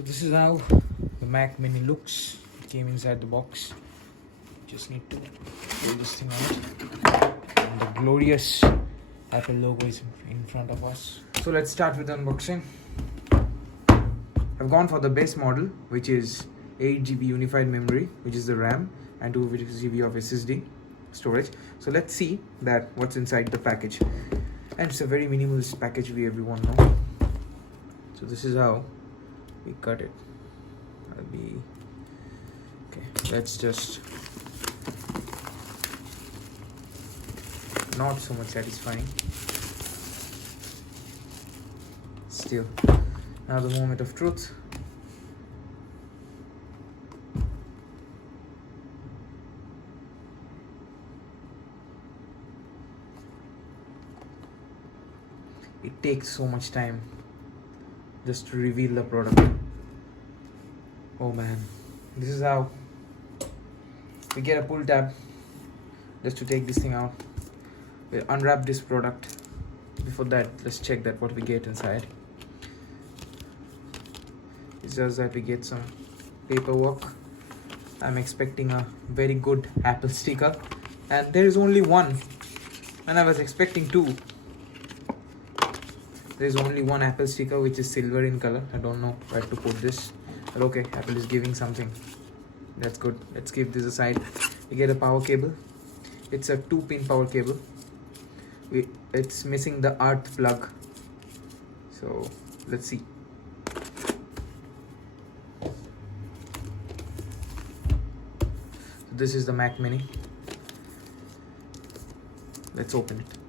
So this is how the Mac Mini looks. It came inside the box. Just need to pull this thing out. And the glorious Apple logo is in front of us. So let's start with unboxing. I've gone for the base model, which is 8 GB unified memory, which is the RAM, and 2 GB of SSD storage. So let's see that what's inside the package. And it's a very minimalist package, we everyone know. So this is how we cut it. Okay, let's just, not so much satisfying. Still, now the moment of truth. It takes so much time just to reveal the product. Oh man, this is how we get a pull tab just to take this thing out. We'll unwrap this product. Before that, let's check that what we get inside. It's just that we get some paperwork. I'm expecting a very good Apple sticker, and there is only one, and I was expecting two. There is only one Apple sticker, which is silver in color. I don't know where to put this, but okay, Apple is giving something. That's good. Let's keep this aside. We get a power cable. It's a 2-pin power cable. It's missing the earth plug. So let's see. This is the Mac Mini. Let's open it.